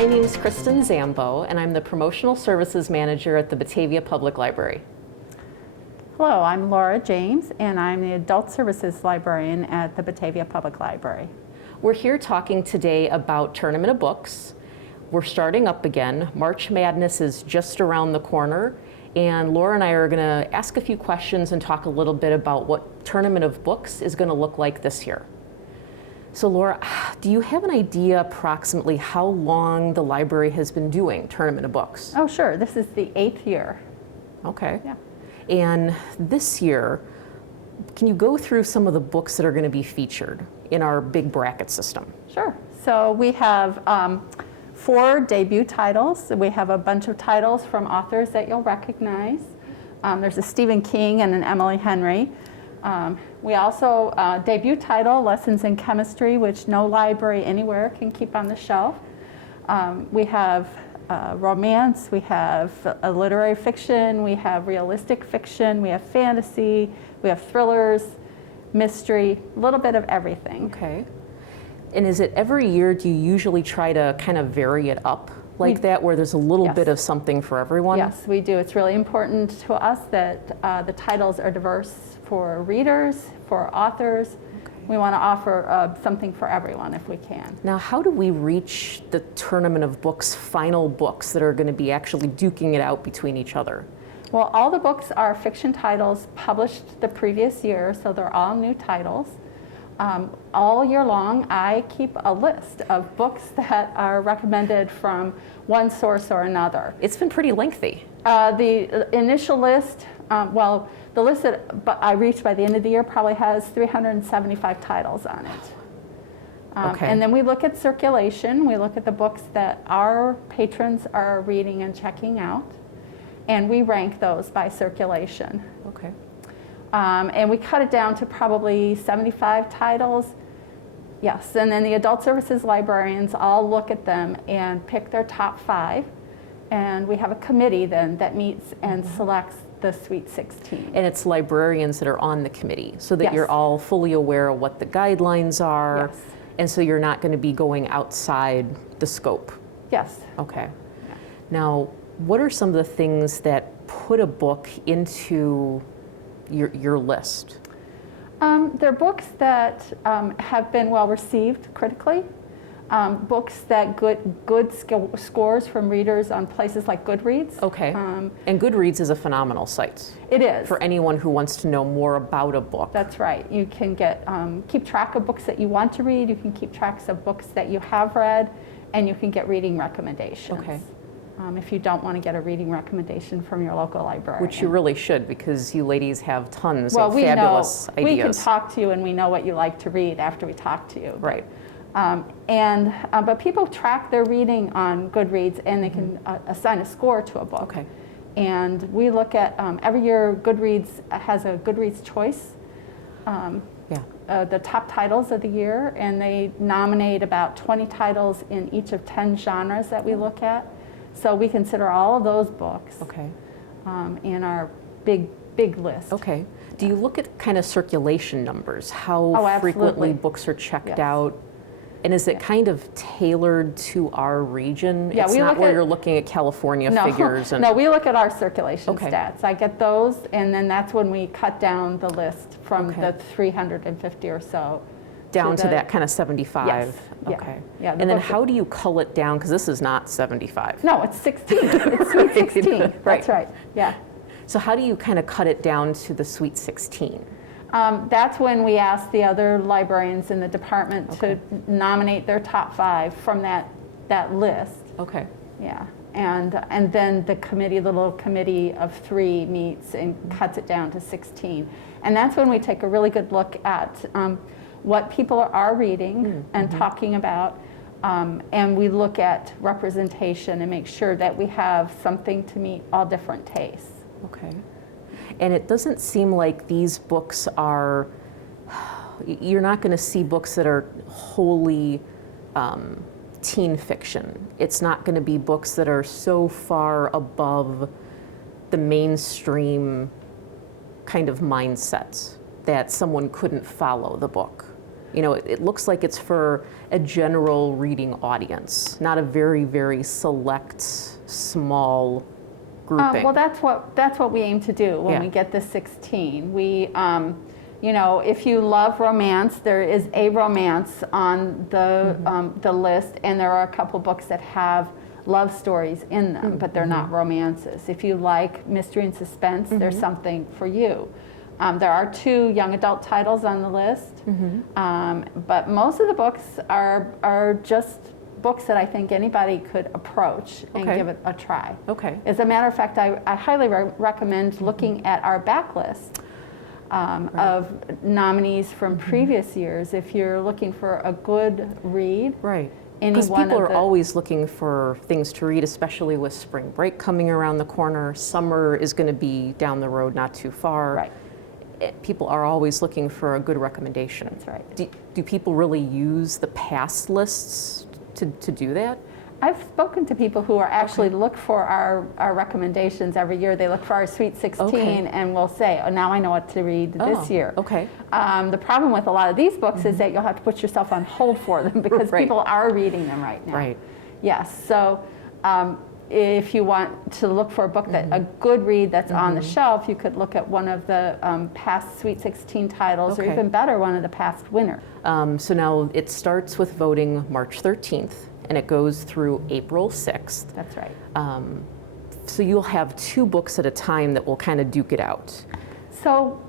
My name is Kristen Zambo, and I'm the Promotional Services Manager at the Batavia Public Library. Hello, I'm Laura James, and I'm the Adult Services Librarian at the Batavia Public Library. We're here talking today about Tournament of Books. We're starting up again. March Madness is just around the corner, and Laura and I are going to ask a few questions and talk a little bit about what Tournament of Books is going to look like this year. So Laura, do you have an idea approximately how long the library has been doing Tournament of Books? Oh, sure. This is the 8th year. Okay. Yeah. And this year, can you go through some of the books that are going to be featured in our big bracket system? Sure. So we have 4 debut titles. We have a bunch of titles from authors that you'll recognize. There's a Stephen King and an Emily Henry. We also, debut title, Lessons in Chemistry, which no library anywhere can keep on the shelf. We have romance, we have a literary fiction, we have realistic fiction, we have fantasy, we have thrillers, mystery, a little bit of everything. Okay. And is it every year, do you usually try to kind of vary it up like that, where there's a little Yes. bit of something for everyone? Yes, we do. It's really important to us that the titles are diverse for readers, for authors. Okay. We want to offer something for everyone if we can. Now, how do we reach the Tournament of Books final books that are going to be actually duking it out between each other? Well, all the books are fiction titles published the previous year, so they're all new titles. All year long, I keep a list of books that are recommended from one source or another. It's been pretty lengthy. The initial list, the list that I reached by the end of the year probably has 375 titles on it. Okay. And then we look at circulation. We look at the books that our patrons are reading and checking out, and we rank those by circulation. Okay. And we cut it down to probably 75 titles. Yes, and then the adult services librarians all look at them and pick their top 5. And we have a committee then that meets and selects the Sweet 16. And it's librarians that are on the committee, so that Yes. you're all fully aware of what the guidelines are, Yes. and so you're not going to be going outside the scope. Yes. Okay. Now, what are some of the things that put a book into your list? They're books that have been well received critically. Books that good scores from readers on places like Goodreads. Okay. And Goodreads is a phenomenal site It is. for anyone who wants to know more about a book. That's right. You can keep track of books that you want to read. You can keep tracks of books that you have read, and you can get reading recommendations. Okay. If you don't want to get a reading recommendation from your local librarian. Which you really should, because you ladies have tons well, of we fabulous know, ideas. We can talk to you, and we know what you like to read after we talk to you. Right. But people track their reading on Goodreads, and they can assign a score to a book. Okay. And we look at, every year Goodreads has a Goodreads choice, the top titles of the year, and they nominate about 20 titles in each of 10 genres that we look at. So we consider all of those books Okay. in our big list. Okay. Do you look at kind of circulation numbers, how Oh, frequently absolutely. books are checked Yes. out? And is it kind of tailored to our region? Yeah, it's we not look where at- you're looking at California No, figures. And, no, we look at our circulation Okay. stats. I get those, and then that's when we cut down the list from Okay. the 350 or so. down to the- that kind of 75. Yes, yeah, Okay. yeah, the And then books how do you cull it down? Because this is not 75. No, it's 16. It's Sweet 16. Right. That's right. Yeah. So how do you kind of cut it down to the Sweet 16? That's when we ask the other librarians in the department Okay. to nominate their top 5 from that list. Okay. Yeah. And then the little committee of 3 meets and cuts it down to 16. And that's when we take a really good look at what people are reading and talking about. And we look at representation and make sure that we have something to meet all different tastes. Okay. And it doesn't seem like these books are, you're not going to see books that are wholly teen fiction. It's not going to be books that are so far above the mainstream kind of mindsets that someone couldn't follow the book. You know, it looks like it's for a general reading audience, not a very, very select, small grouping. Well, that's what we aim to do when Yeah. we get the 16. We, you know, if you love romance, there is a romance on the list, and there are a couple books that have love stories in them, but they're not romances. If you like mystery and suspense, there's something for you. There are 2 young adult titles on the list, but most of the books are just books that I think anybody could approach and Okay. give it a try. Okay. As a matter of fact, I highly recommend looking at our backlist of nominees from previous years if you're looking for a good read. Right. Any Because one people of are the- always looking for things to read, especially with spring break coming around the corner. Summer is going to be down the road, not too far. Right. People are always looking for a good recommendation. That's right. Do people really use the past lists to do that? I've spoken to people who are actually look for our recommendations every year. They look for our Sweet 16 Okay. and will say, oh, now I know what to read this year. Okay. The problem with a lot of these books is that you'll have to put yourself on hold for them because Right. people are reading them right now. Right. Yes, so if you want to look for a book that a good read that's on the shelf, you could look at one of the past Sweet 16 titles, or Okay. even better, one of the past winners. So now it starts with voting March 13th, and it goes through April 6th. That's right. So you'll have 2 books at a time that will kind of duke it out. So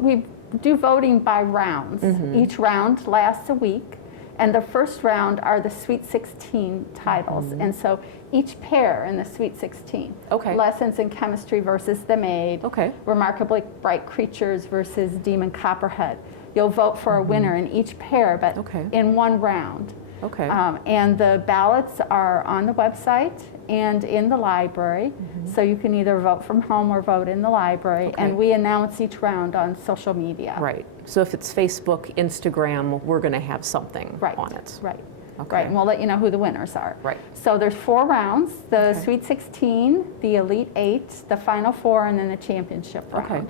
we do voting by rounds. Each round lasts a week, and the first round are the Sweet 16 titles. And so each pair in the Sweet 16. Okay. Lessons in Chemistry versus The Maid. Okay. Remarkably Bright Creatures versus Demon Copperhead. You'll vote for a winner in each pair, but Okay. in one round. Okay. And the ballots are on the website and in the library, so you can either vote from home or vote in the library. Okay. And we announce each round on social media. Right. So if it's Facebook, Instagram, we're going to have something Right. on it. Right. Okay. Right. And we'll let you know who the winners are. Right. So there's 4 rounds: the Okay. Sweet 16, the Elite 8, the Final 4, and then the championship round. Okay.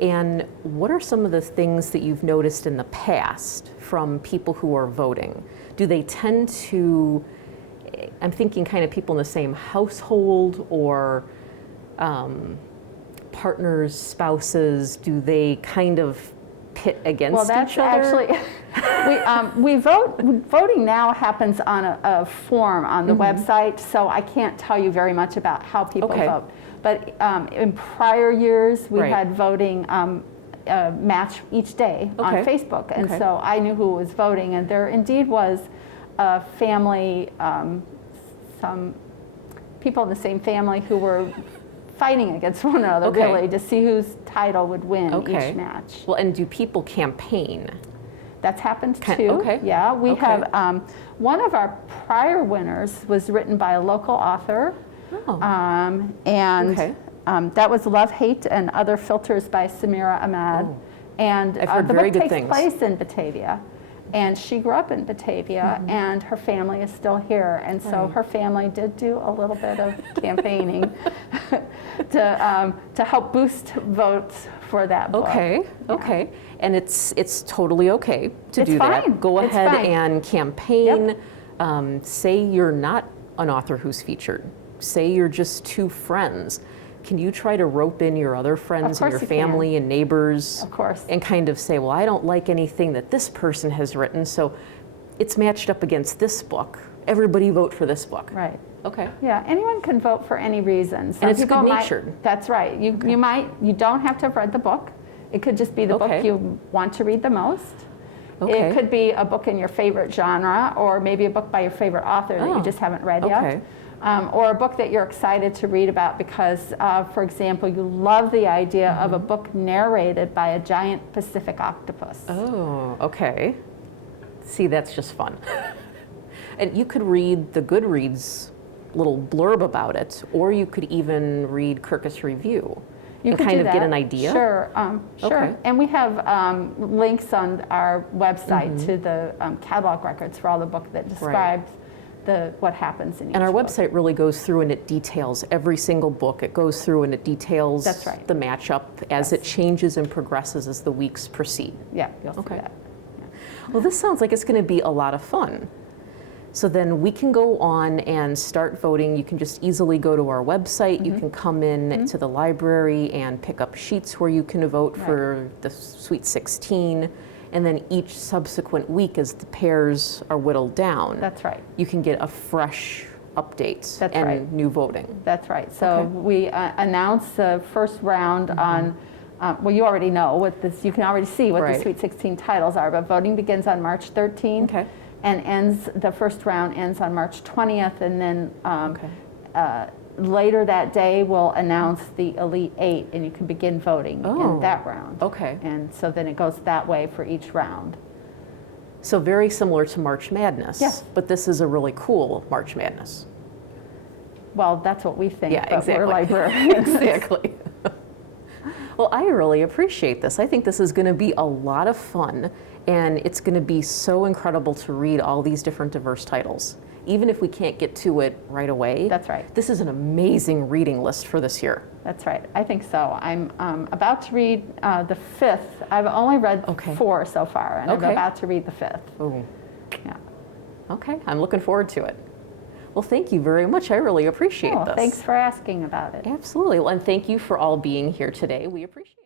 And what are some of the things that you've noticed in the past from people who are voting? Do they tend to, I'm thinking kind of people in the same household or partners, spouses, do they kind of pit against Well, that's each other? actually, we vote, voting now happens on a form on the website, so I can't tell you very much about how people Okay. vote. But in prior years, we Right. had voting match each day on Okay. Facebook, and Okay. so I knew who was voting, and there indeed was a family, some people in the same family who were fighting against one another, Okay. really, to see whose title would win Okay. each match. Well, and do people campaign? That's happened Can- too. okay. Yeah, we Okay. have one of our prior winners was written by a local author, Oh, and Okay. that was Love, Hate, and Other Filters by Samira Ahmad. Oh. And I've heard the very book good takes things. place in Batavia, and she grew up in Batavia, and her family is still here, and so Mm-hmm. Right. her family did do a little bit of campaigning to help boost votes for that book. okay, Yeah. okay. And it's totally okay to It's do fine. that. Go It's ahead fine. and campaign. Say you're not an author who's featured. Say you're just 2 friends. Can you try to rope in your other friends and course your you can. family and neighbors? Of course. And kind of say, well, I don't like anything that this person has written, so it's matched up against this book. Everybody vote for this book. Right. Okay. Yeah, anyone can vote for any reason. Some it's people might- good-natured. That's right. You don't have to have read the book. It could just be the Okay. book you want to read the most. Okay. It could be a book in your favorite genre, or maybe a book by your favorite author that Oh, you just haven't read okay. yet. Or a book that you're excited to read about because, for example, you love the idea of a book narrated by a giant Pacific octopus. Oh, okay. See, that's just fun. And you could read the Goodreads little blurb about it, or you could even read Kirkus Review You and could kind do of get that. an idea. Sure, sure. Okay. And we have links on our website Mm-hmm. to the catalog records for all the book that describes what happens in each And our book. website really goes through and it details every single book. It goes through and it details That's right. the matchup as it changes and progresses as the weeks proceed. Yeah, you'll Okay. see that. Well, this sounds like it's going to be a lot of fun. So then we can go on and start voting. You can just easily go to our website. You can come in to the library and pick up sheets where you can vote for the Sweet 16. And then each subsequent week, as the pairs are whittled down, That's right. you can get a fresh update That's and right. new voting. That's right. So Okay. we announce the first round on, well, you already know what this, you can already see what Right. the Sweet 16 titles are, but voting begins on March 13th. Okay. And ends, the first round ends on March 20th, and then Okay. later that day we'll announce the Elite Eight, and you can begin voting Oh. in that round. Okay. And so then it goes that way for each round. So very similar to March Madness. Yes. But this is a really cool March Madness. Well, that's what we think, Yeah, but exactly. we're librarians. Exactly. Well, I really appreciate this. I think this is going to be a lot of fun, and it's going to be so incredible to read all these different diverse titles. Even if we can't get to it right away, That's right. this is an amazing reading list for this year. That's right. I think so. I'm about to read the fifth. I've only read Okay. 4 so far, and Okay. I'm about to read the fifth. Oh, Yeah. okay. I'm looking forward to it. Well, thank you very much. I really appreciate Oh, this. thanks for asking about it. Absolutely. Well, and thank you for all being here today. We appreciate it.